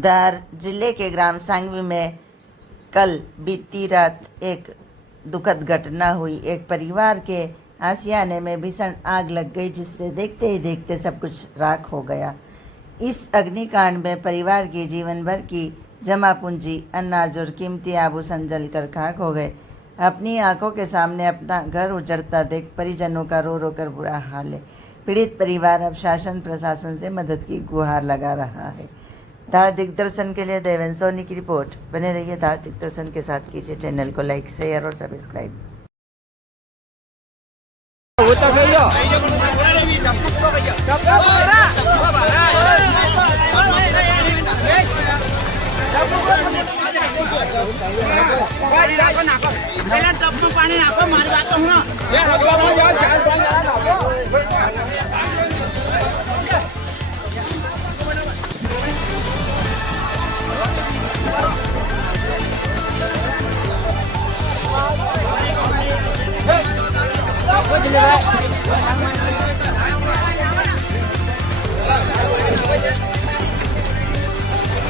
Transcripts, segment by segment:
धार जिले के ग्राम सांगवी में कल बीती रात एक दुखद घटना हुई। एक परिवार के आशियाने में भीषण आग लग गई, जिससे देखते ही देखते सब कुछ राख हो गया। इस अग्निकांड में परिवार की जीवन भर की जमा पूंजी, अनाज और कीमती आभूषण जलकर खाक हो गए। अपनी आंखों के सामने अपना घर उजड़ता देख परिजनों का रो रो कर बुरा हाल है। पीड़ित परिवार अब शासन प्रशासन से मदद की गुहार लगा रहा है। धार दिग्दर्शन के लिए देवेंद्र सोनी की रिपोर्ट। बने रहिए धार दिग्दर्शन के साथ, कीजिए चैनल को लाइक, शेयर और सब्सक्राइब।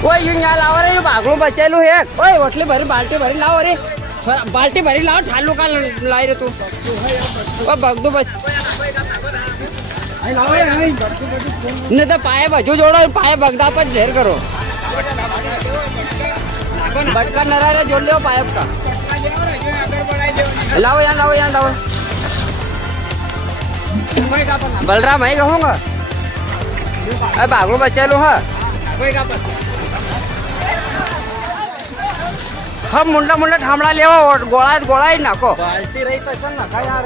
ओए यूं यहाँ लाओ रे, भागलो बचेलू है। ओए वटली भरी बाल्टी भरी लाओ रे, बाल्टी भरी लाओ। ठालू का लाई रे तू। ओ भगदू बच नहीं तो पाए बजू जोड़ो, पाए बगदा पर ढेर करो। बटका नरा रे जोड़ लियो पाइप का। लाओ यहाँ, लाओ यहाँ, लाओ। बलराम है कहूँगा। अरे भागलो बचेलू है। हम मुंडा मुंडा ठामड़ा ले गोड़ा ही नाको। बाल्टी रही पसंद ना खा यार।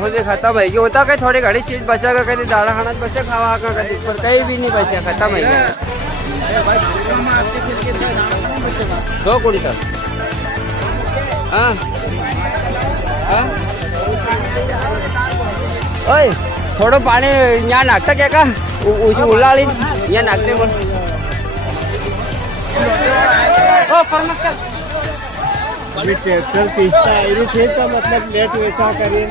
हो खत्म है। होता कहीं थोड़ी घड़ी चीज बचेगा, कहीं दाना खाना बचे खावा का, कहीं पर कहीं भी नहीं बचे, खत्म है गया। 2 कुंटल। हाँ हाँ। ओए थोड़ा पानी यहाँ नाकता क्या का उला यहाँ नाकते बोल। ओ फरमत कर ट्रैक्टर पीसता है, खेत का मतलब लेट वैसा करिए।